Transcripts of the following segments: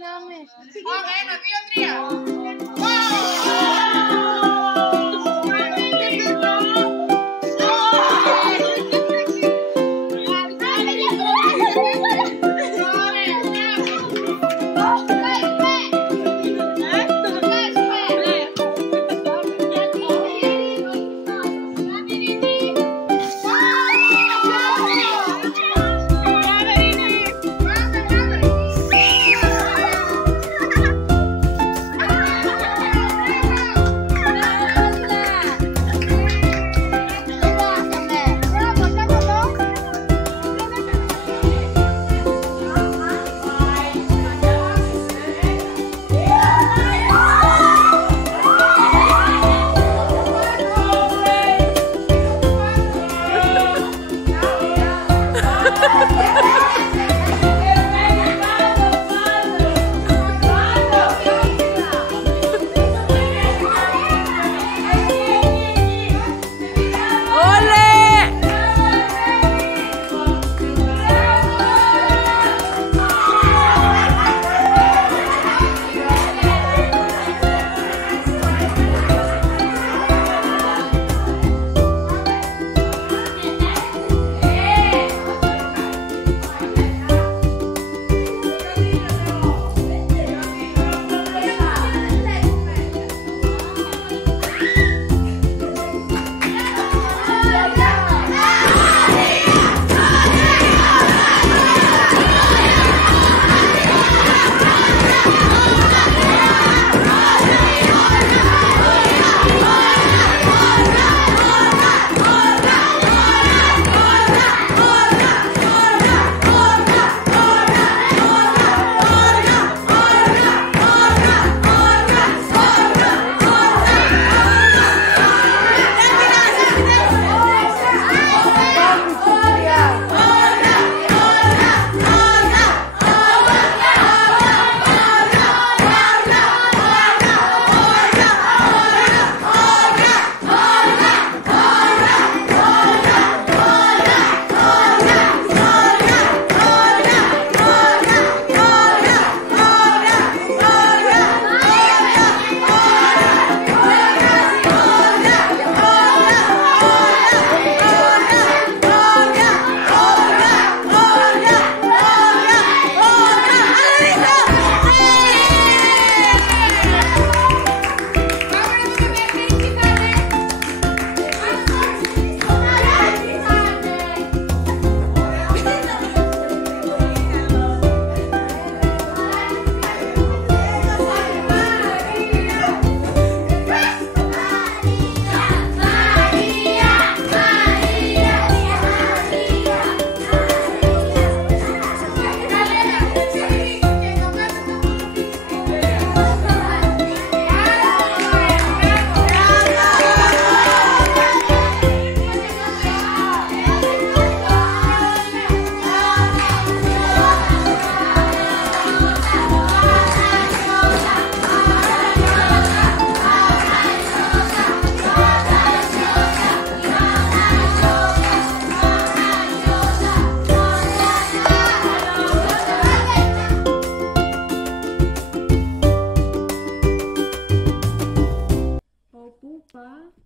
ξεκινάμε. Πάμε, 1, 2, 3.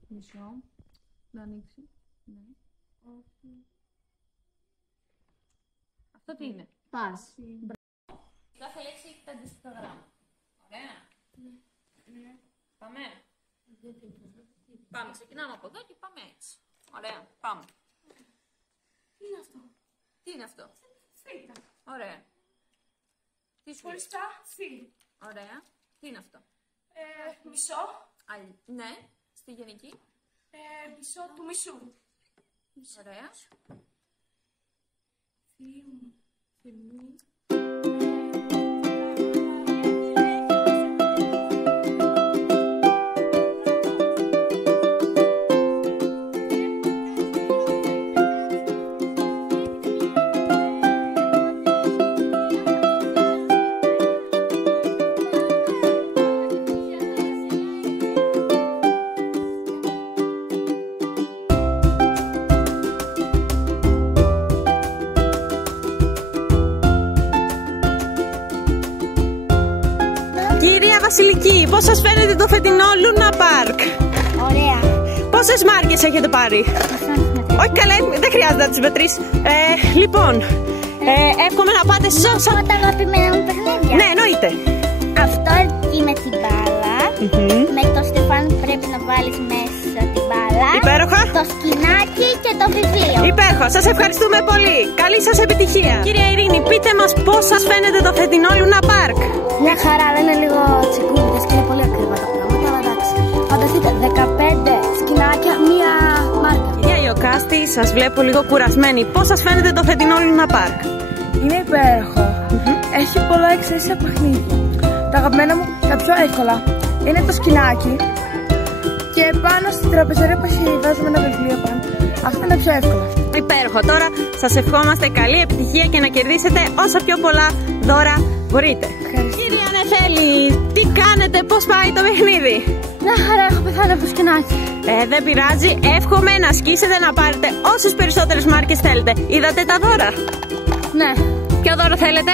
Μισό. Να ανοίξει. Ναι. Όχι. Αυτό τι είναι? Πας. Κάθε λέξη έχει τα αντίστοιχα γράμματα. Ωραία. Ναι. Πάμε. Πάμε. Ξεκινάμε από εδώ και πάμε έτσι. Ωραία. Πάμε. Τι είναι αυτό? Τι είναι αυτό? Φύτα. Ωραία. Τι σου είναι? Χωριστά φύλλη. Ωραία. Τι είναι αυτό? Μισό. Ναι. Στη γενική. Μισό του μισού. Ωραία. Φύλλη. Κυρία Βασιλική, πώς σας φαίνεται το φετινό Luna Park? Ωραία. Πόσες μάρκες έχετε πάρει? Όχι καλά, δεν χρειάζεται να τις μετρήσεις. Λοιπόν, εύχομαι να πάτε σε όσα... Από τα αγαπημένα μου παιχνίδια. Ναι, εννοείται. Αυτό εκεί με την μπάλα. Με το στεφάνι που πρέπει να βάλεις μέσα την μπάλα. Υπέροχα. Το σκηνάκι και το βιβλίο. Υπέροχα, σας ευχαριστούμε πολύ. Καλή σας επιτυχία. Κυρία Ειρήνη, πείτε μας πώς σας φαίνεται το φετινό Luna Park? Μια χαρά, δεν είναι λίγο τσικούνιδες και είναι πολύ ακριβά τα πράγματα, αλλά εντάξει. Φανταστείτε, 15 σκηνάκια, μία μάρκα. Κυρία Ιωκάστη, σας βλέπω λίγο κουρασμένη. Πώς σας φαίνεται το φετινό Luna Park? Είναι υπέροχο. Έχει πολλά εξαίσια παιχνίδια. Τα αγαπημένα μου, τα πιο εύκολα, είναι το σκηνάκι. Και πάνω στην τραπεζαρία που βάζουμε ένα βιβλίο πάνω. Αυτά είναι πιο εύκολα. Υπέροχο. Τώρα σας ευχόμαστε καλή επιτυχία και να κερδίσετε όσα πιο πολλά δώρα μπορείτε. Κυρία Νεφέλη, τι κάνετε, πώς πάει το παιχνίδι? Μια χαρά, έχω πεθάνει από το σκηνάκι. Δεν πειράζει, εύχομαι να ασκήσετε να πάρετε όσες περισσότερες μάρκες θέλετε. Είδατε τα δώρα? Ναι. Ποιο δώρο θέλετε?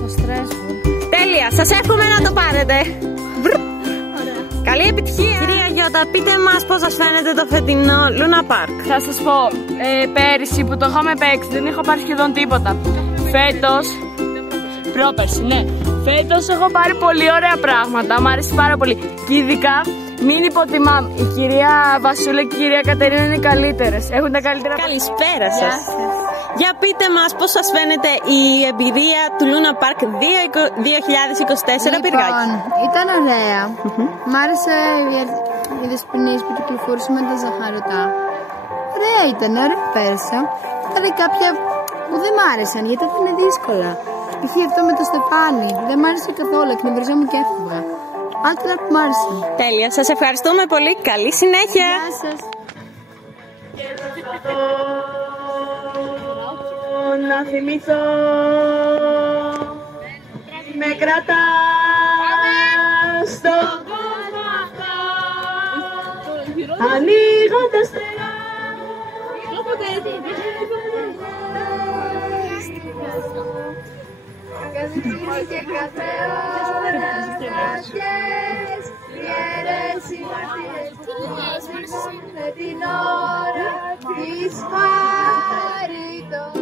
Το Strasbourg. Τέλεια, σας εύχομαι να το πάρετε. Καλή επιτυχία! Κυρία Γιώτα, πείτε μας πώς σας φαίνεται το φετινό Luna Park. Θα σας πω, πέρυσι που το είχαμε παίξει δεν είχα πάρει σχεδόν τίποτα. Φέτος, πρόπερση, ναι. Φέτος έχω πάρει πολύ ωραία πράγματα, μου αρέσει πάρα πολύ. Και ειδικά μην υποτιμάμε. Η κυρία Βασούλα και η κυρία Κατερίνα είναι οι καλύτερες. Έχουν τα καλύτερα. Καλησπέρα σας. Για πείτε μας πώς σας φαίνεται η εμπειρία του Luna Park 2024 Πυργάκι. Ήταν ωραία. Μ' άρεσε η δεσποινής που κυκλοφορούσε με τα ζαχαρωτά. Ωραία ήταν, ωραία πέρασα. Ήταν κάποια που δεν μ' άρεσαν γιατί ήταν δύσκολα. Είχε αυτό με το στεφάνι. Δεν μ' άρεσε καθόλου, εκνευριζόμουν και έφευγα. Άλλα που μ' άρεσαν. Τέλεια, σας ευχαριστούμε πολύ. Καλή συνέχεια. Γεια σας. Να θυμηθώ, με κρατά στον κόσμο αυτό, ανοίγοντας τρελά. Και κάθε ώρα βράδες, διαιρέσει μαρτυρές με την ώρα της χαριτός.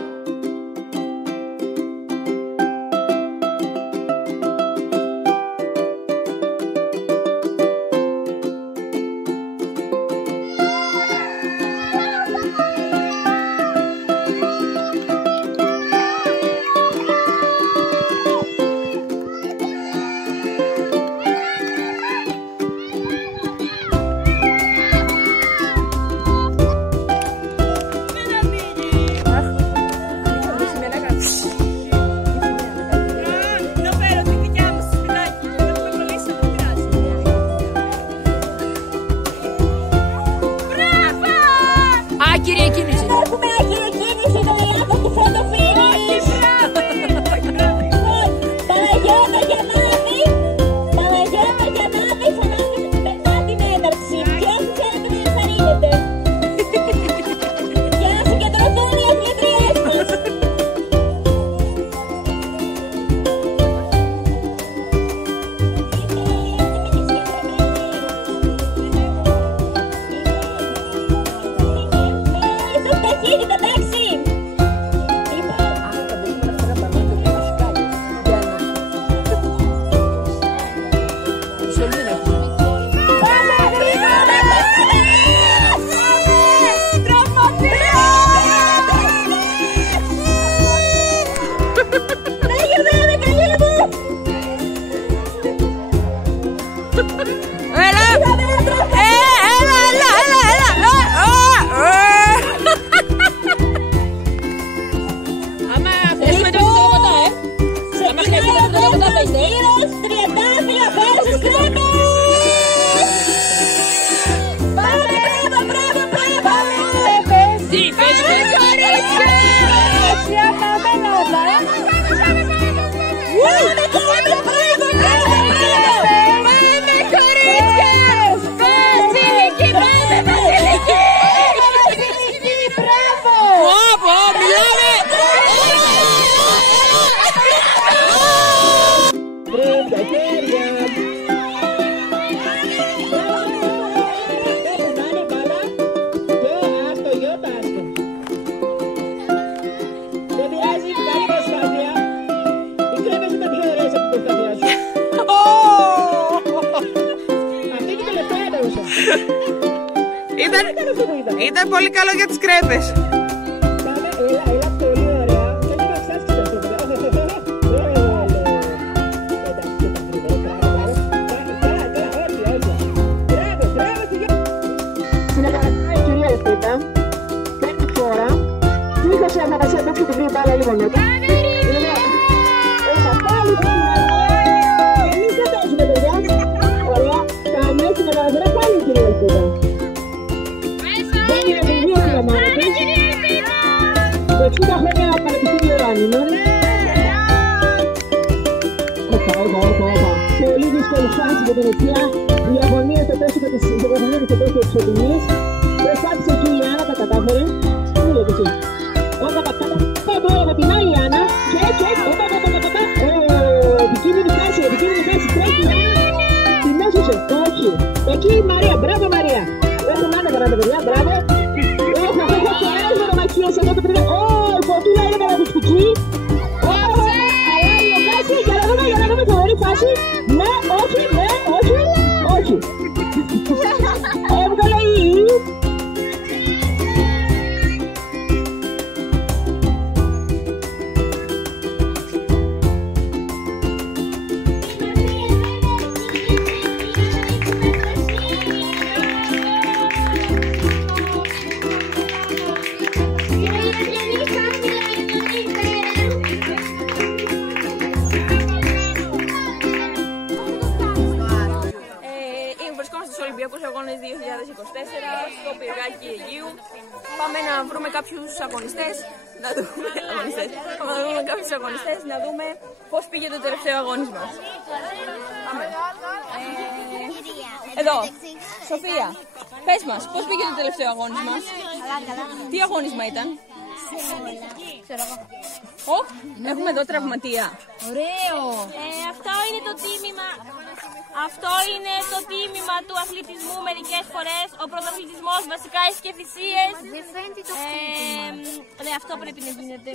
Άκυρη εκκίνηση. Έχουμε άκυρη κίνηση, το Ιάκο του Φωτοφίλη. Παναγιώτα και Μάμη, φωνάζουν μετά την έναρξη. Ποιος θέλετε να ενθαρρύνετε? Για να συγκεντρωθούν οι αθλητριές μας. Ήταν πολύ καλό για τις κρέπες. Πολύ δύσκολη φάση για την οποία η αγωνία στο πέσο της εξωτινής. Προσπάθησε και η Άννα, τα κατάφερε. Τι λέτε εσύ? Πάμε από την άλλη Άννα. Και επικίνδυνη φάση, τρέχει η Άννα. Την έσωσε, όχι. Εκεί η Μαρία, μπράβο Μαρία. Έχουν άννα γράμματα παιδιά, μπράβο. Έχω άλλες μονομαχίες εδώ το πριν. Η Φωτούλα είναι καταπληκτική. Για να δούμε φοβερή φάση. Ναι, όχι. Έβγαλε η... Ολυμπιακούς Αγώνες 2024 στο πυργάκι Αιγείου. Πάμε να βρούμε κάποιους αγωνιστές, να δούμε πώς πήγε το τελευταίο αγώνισμα. Πάμε. Εδώ, Σοφία, πες μας, πώς πήγε το τελευταίο αγώνισμα? Τι αγώνισμα ήταν? Έχουμε εδώ τραυματία. Ωραίο! Αυτό είναι το τίμημα του αθλητισμού μερικές φορές. Ο πρωταθλητισμός βασικά έχει και θυσίες. Δεν φαίνεται το χτύπημα. Αυτό πρέπει να γίνεται.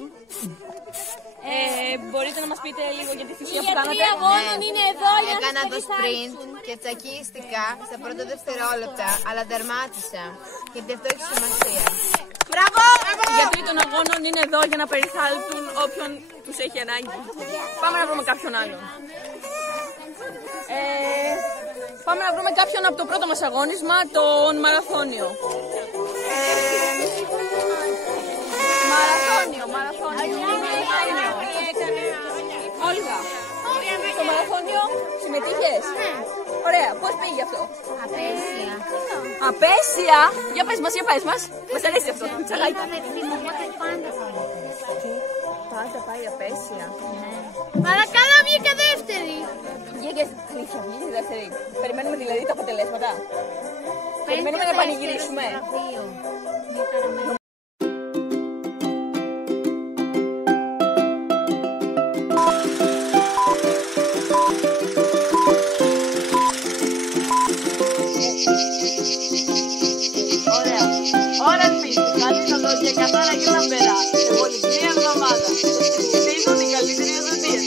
Μπορείτε να μας πείτε λίγο για τη θυσία που Οι κάνατε? γιατροί αγώνων είναι εδώ για να Έκανα σας το sprint περισάξουν. και τσακίστηκα στα πρώτα δευτερόλεπτα, αλλά τερμάτισα. Γιατί αυτό έχει σημασία. Μπράβο! Οι γιατροί των αγώνων είναι εδώ για να περιθάλπτουν όποιον τους έχει ανάγκη. Πάμε να βρούμε κάποιον άλλον. Πάμε να βρούμε κάποιον από το πρώτο μας αγώνισμα, τον μαραθώνιο. Όλγα, στο μαραθώνιο συμμετείχες? Ωραία, πώς πήγε αυτό? Απέσια. Απέσια! Για πες μας. Μας αρέσει αυτό. Τσαγάκι. Πάντα πάει απέσια. Παρακαλώ, βγήκα δεύτερη. Βγήκε δεύτερη. Περιμένουμε δηλαδή τα αποτελέσματα. Περιμένουμε να πανηγυρίσουμε. Ώρα σπίτι, καλή καλώδια, καθάρα και λαμπερά. Σε πολύ μία εβδομάδα. Στείλουν οι καλύτεροι οδοντίες.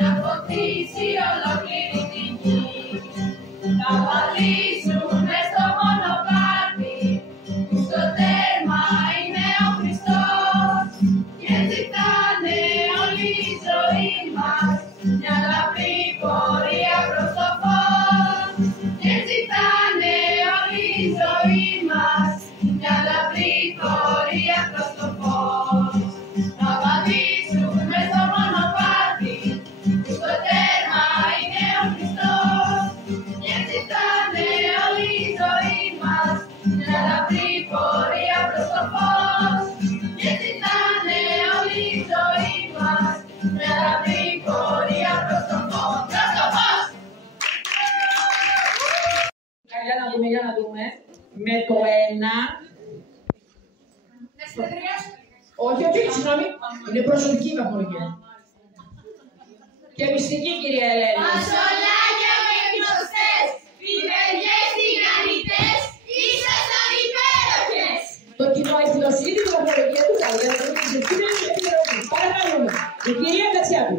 να φωτίσει ολόκληρη την γη. Να βαλίσουν μες στο μονοπάτι που στο τέρμα είναι ο Χριστός και ζητάνε όλη η ζωή μας μια λαμπρή πορεία προς το φως. Και ζητάνε όλη η ζωή μας μια λαμπρή πορεία προς το φως. Να βαδίσουν μες στο μονοπάτι που στο τέρμα είναι ο Χριστός και ζητάνε όλη η ζωή μας μια λαμπρή πορεία προς το φως. Και ζητάνε όλη η ζωή μας μια λαμπρή πορεία προς το φως. Προς το φως! Για να δούμε. Με το 1. Όχι, συγγνώμη. Είναι προσωπική βαθμολογία. Και μυστική, κυρία Ελένη. Φασολάκια με γνωστές, πιπεριές τηγανιτές, ήσασταν υπέροχες. Το κοινό έχει δώσει ήδη τη βαθμολογία του, αλλά δεν θα την επιλογή. Παρακαλούμε. Η κυρία Κατσιάπη.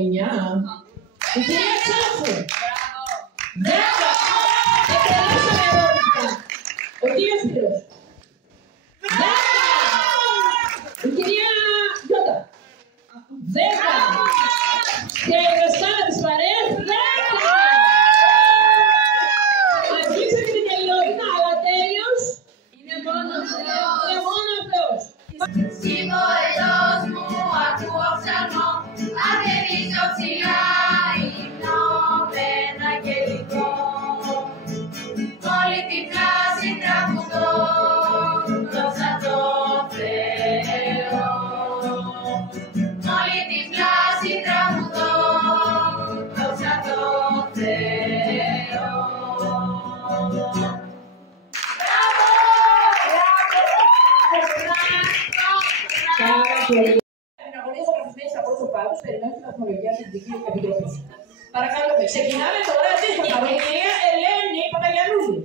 9. Η κυρία Τσάφου. 10. Εκτελέσαμε ερώτητα. Ο κύριος Πύρος. 10. Η κυρία Γιώτα. 10. Και η Ρεστάνα της παρέας. 10. Αγγίξαμε την τελειότητα, αλλά τέλειος είναι μόνο ο Θεός. Συμπορετός μου ακούω ψαλμό, ανεβίζω ψηλά ύμνο με ένα αγγελικό. Όλη την πλάση τραγουδώ, δόξα τω Θεώ. Όλη την πλάση τραγουδώ, δόξα τω Θεώ. Την αγωνία ζωγραφισμένη στα πρόσωπά τους περιμένουν την βαθμολογία της Δυτικής Επιτροπής. Παρακαλούμε, ξεκινάμε τώρα αντίστοιχα με την κυρία Ελένη Παπαγιαννούδη.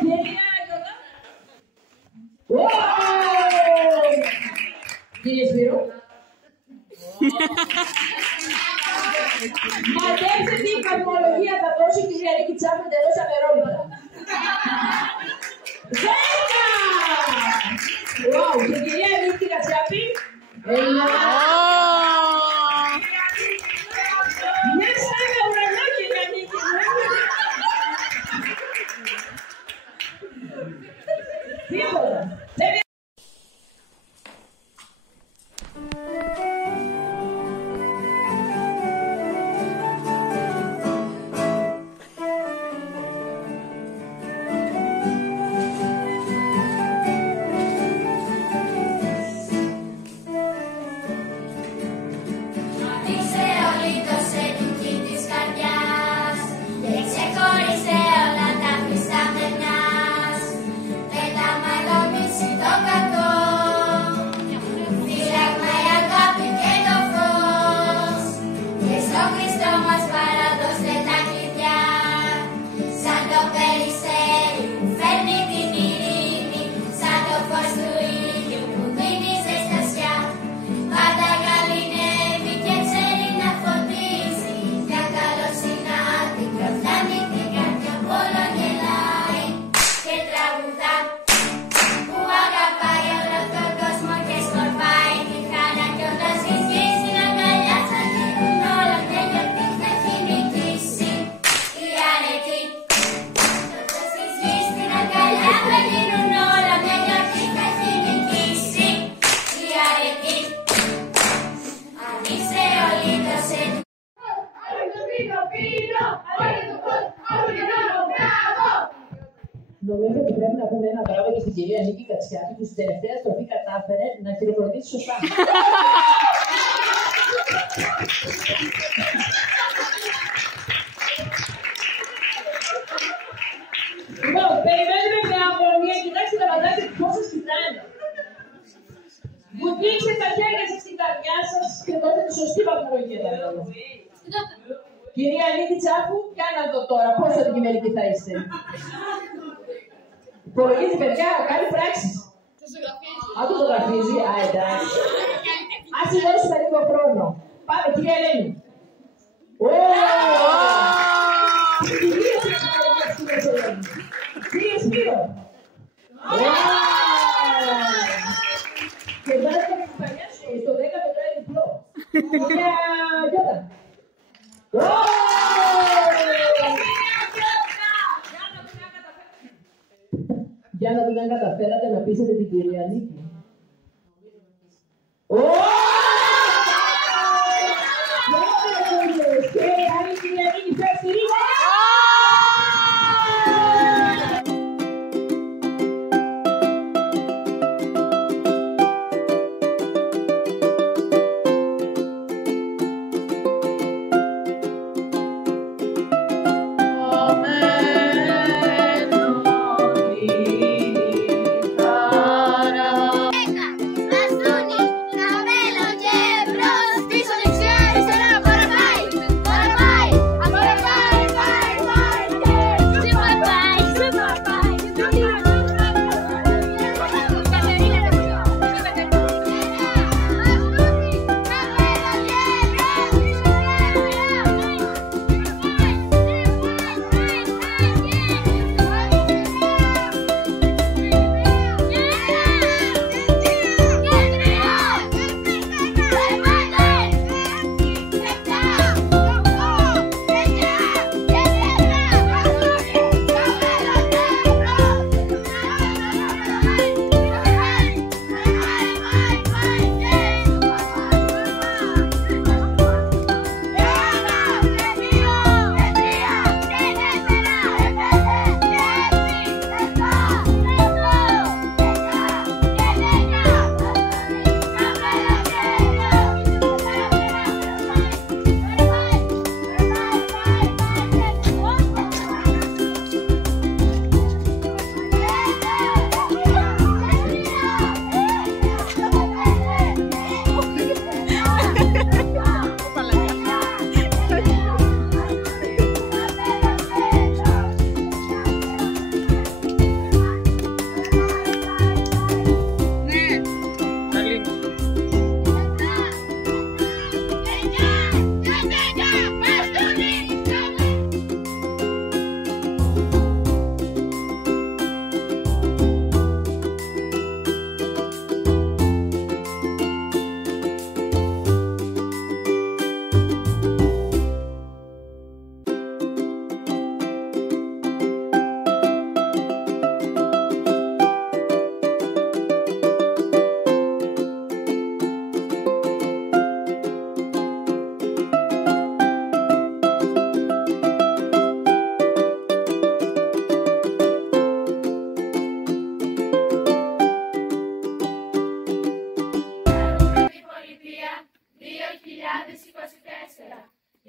Κυρία Γιώτα. Κύριε Σπύρο. Μαντέψτε τι βαθμολογία θα δώσει η κυρία Νίκη Τσάφου εντελώς αμερόληπτα. 10! Wow, και η κυρία Νίκη Κατσιάπη. 9. Μια στάγα ουρανό, κυρία Νίκη. Τίποτα. Είσαι όλη το σεντουκί της καρδιάς και ξεχώρισε όλα τα χρυσά με μιας. Πέτα μαλλονίσει το κακό, φύλαγμα η αγάπη και το φως. Και στο Χριστό μας παραδώστε τα κλειδιά, σαν το περιστέρι που φέρνει την ειρήνη, σαν το φως του ήλιου που δίνει ζεστασιά. Πάντα γαληνεύει και ξέρει να φωτίζει, μια καλοσυνάτη προφθάνει την καρδιά που όλο γελάει και τραγουδά, που αγαπάει όλο τον κόσμο και σκορπάει τη χαρά κι όταν σχεδιάζει την αγκαλιά θα γίνουν όλα μια γιορτή θα έχει νικήσει η αρετή. Όταν σχεδιάζει την αγκαλιά θα γίνουν όλα μια γιορτή θα έχει νικήσει η αρετή. Αν είσαι όλη το σεντ. Νομίζω ότι πρέπει να πούμε ένα μπράβο και στην κυρία Νίκη Κατσιάπη που στην τελευταία στροφή κατάφερε να χειροκροτήσει σωστά. Λοιπόν, περιμένουμε με αγωνία. Κοιτάξτε τα μαντάκια του πώς σας κοιτάνε. Βουτήξτε τα χέρια σας στην καρδιά σας και δώστε τη σωστή βαθμολογία. Κυρία Νίκη Τσάφου, κάνε το τώρα. Πόσο αντικειμενική θα είστε. Υπολογίζει παιδιά, κάνει πράξεις. Α, το ζωγραφίζει. Α, εντάξει. σημειώσουμε λίγο χρόνο. Πάμε, κυρία Ελένη. Δύο. Και βάζετε με την παλιά στο 10 μετράει διπλό. Κυρία Γιώτα. Για να δούμε αν καταφέρατε να πείσετε την κυρία Νίκη. Και άλλη κυρία Νίκη, φέρτε λίγο.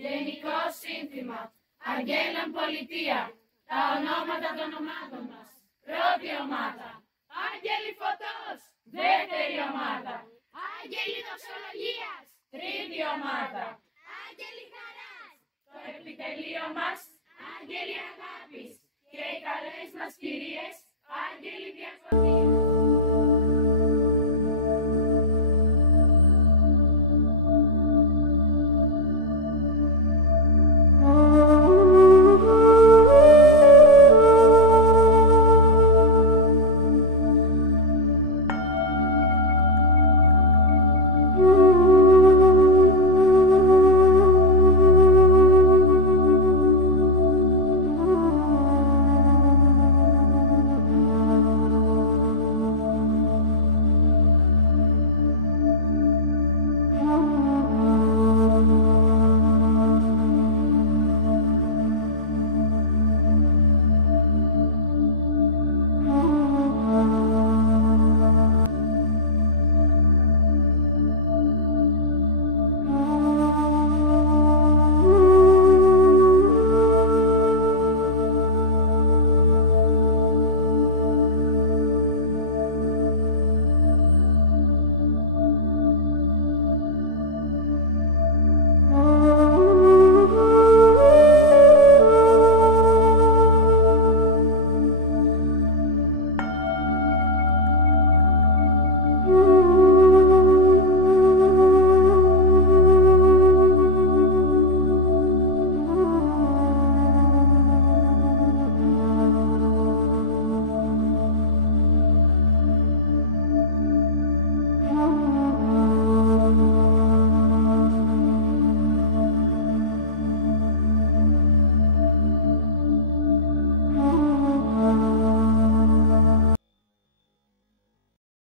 Γενικό σύνθημα. Αγγέλαν πολιτεία. Τα ονόματα των ομάδων μας. Πρώτη ομάδα. Άγγελοι φωτός. Δεύτερη ομάδα. Άγγελοι δοξολογίας. Τρίτη ομάδα. Άγγελοι χαράς. Το επιτελείο μας. Άγγελοι αγάπης. Και οι καλές μας κυρίες. Άγγελοι διαφωνίας.